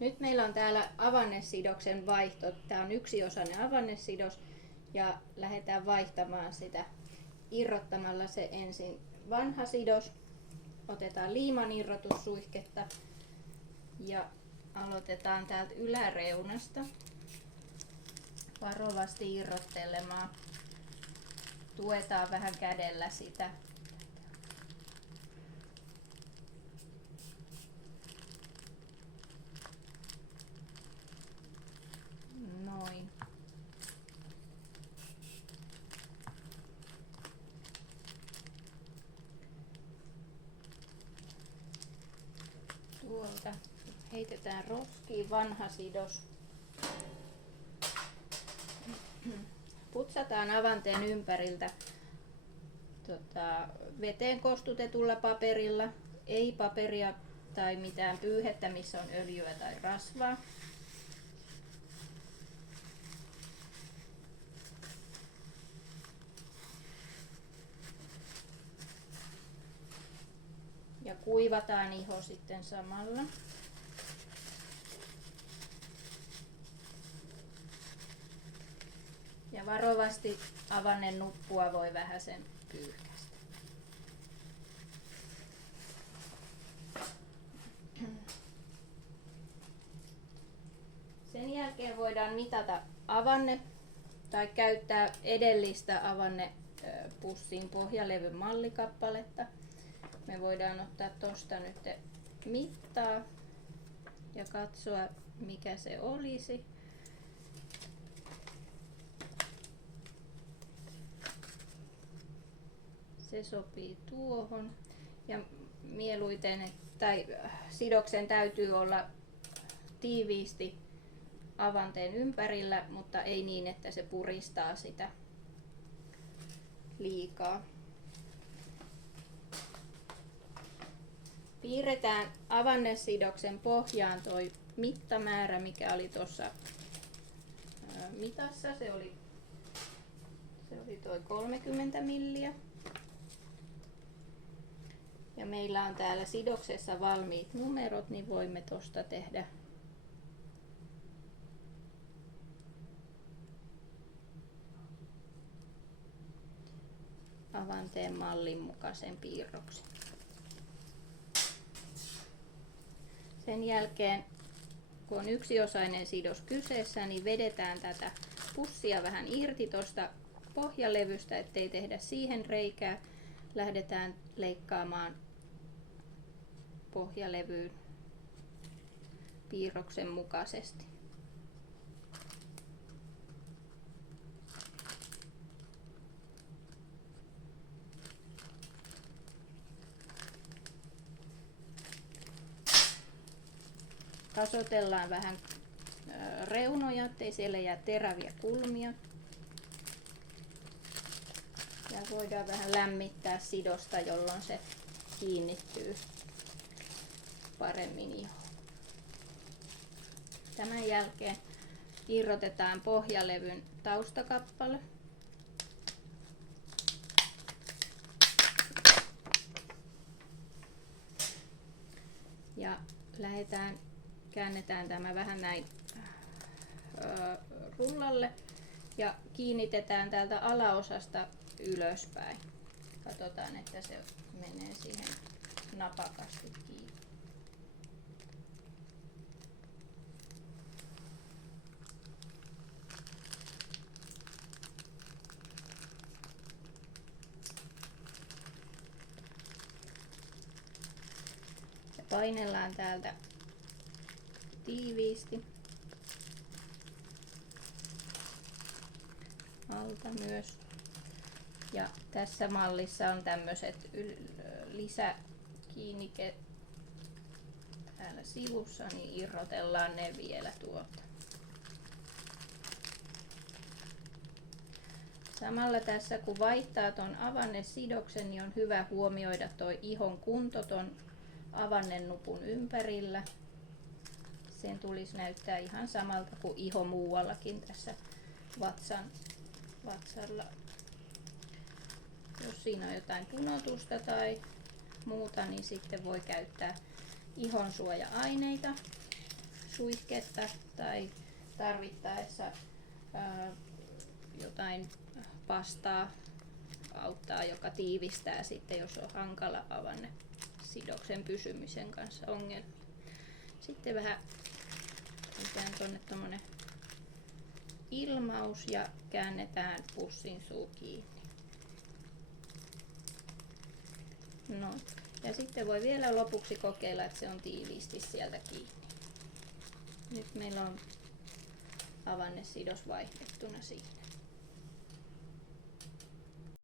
Nyt meillä on täällä avannesidoksen vaihto. Tämä on yksiosainen avannesidos ja lähdetään vaihtamaan sitä irrottamalla se ensin vanha sidos. Otetaan liiman irrotussuihketta ja aloitetaan täältä yläreunasta varovasti irrottelemaan. Tuetaan vähän kädellä sitä. Noin. Tuolta heitetään roskiin vanha sidos. Putsataan avanteen ympäriltä veteen kostutetulla paperilla, ei paperia tai mitään pyyhettä, missä on öljyä tai rasvaa. Ja kuivataan iho sitten samalla. Ja varovasti avannen nuppua voi vähäsen pyyhkäistä. Sen jälkeen voidaan mitata avanne tai käyttää edellistä avannepussin pohjalevyn mallikappaletta. Me voidaan ottaa tosta nyt mittaa ja katsoa mikä se olisi. Se sopii tuohon ja mieluiten sidoksen täytyy olla tiiviisti avanteen ympärillä, mutta ei niin, että se puristaa sitä liikaa. Piirretään avannesidoksen pohjaan toi mittamäärä, mikä oli tuossa mitassa. Se oli toi 30 milliä. Ja meillä on täällä sidoksessa valmiit numerot, niin voimme tuosta tehdä avanteen mallin mukaisen piirroksen. Sen jälkeen, kun on yksiosainen sidos kyseessä, niin vedetään tätä pussia vähän irti tuosta pohjalevystä, ettei tehdä siihen reikää. Lähdetään leikkaamaan pohjalevyyn piirroksen mukaisesti. Tasoitellaan vähän reunoja, ettei siellä jää teräviä kulmia. Ja voidaan vähän lämmittää sidosta, jolloin se kiinnittyy paremmin ihoon. Tämän jälkeen irrotetaan pohjalevyn taustakappale. Ja käännetään tämä vähän näin rullalle ja kiinnitetään täältä alaosasta ylöspäin. Katsotaan, että se menee siihen napakasti kiinni. Ja painellaan täältä tiiviisti. Alta myös. Ja tässä mallissa on tämmöiset lisäkiinnike täällä sivussa, niin irrotellaan ne vielä tuolta. Samalla tässä kun vaihtaa ton avannesidoksen, niin on hyvä huomioida toi ihon kunto ton avannenupun ympärillä. Sen tulisi näyttää ihan samalta kuin iho muuallakin tässä vatsalla. Jos siinä on jotain punotusta tai muuta, niin sitten voi käyttää ihonsuoja-aineita. suihketta tai tarvittaessa jotain pastaa auttaa, joka tiivistää sitten, jos on hankala avannesidoksen pysymisen kanssa ongelmia. Sitten vähän tehdään tuonne tommonen ilmaus ja käännetään pussin suu kiinni. No, ja sitten voi vielä lopuksi kokeilla, että se on tiiviisti sieltä kiinni. Nyt meillä on avannesidos vaihdettuna siinä.